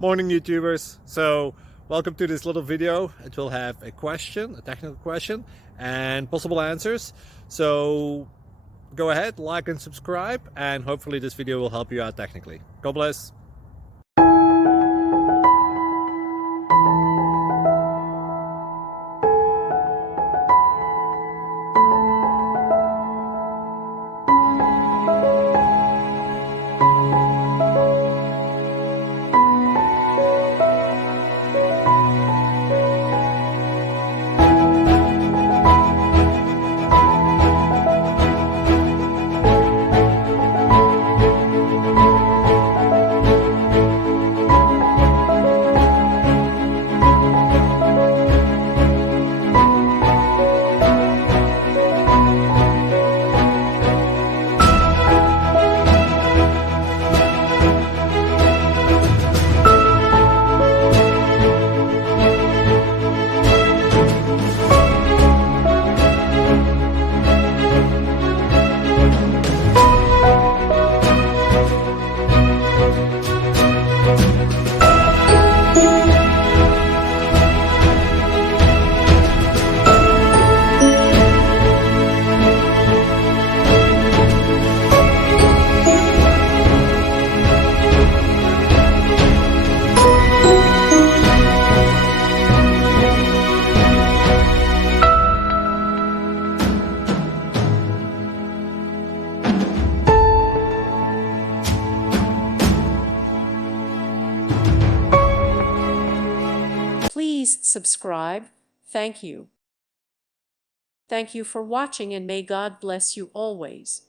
Morning YouTubers. So welcome to this little video. It will have a question, a technical question, and possible answers. So go ahead, like and subscribe, and hopefully this video will help you out technically. God bless. Please subscribe. Thank you. Thank you for watching, and may God bless you always.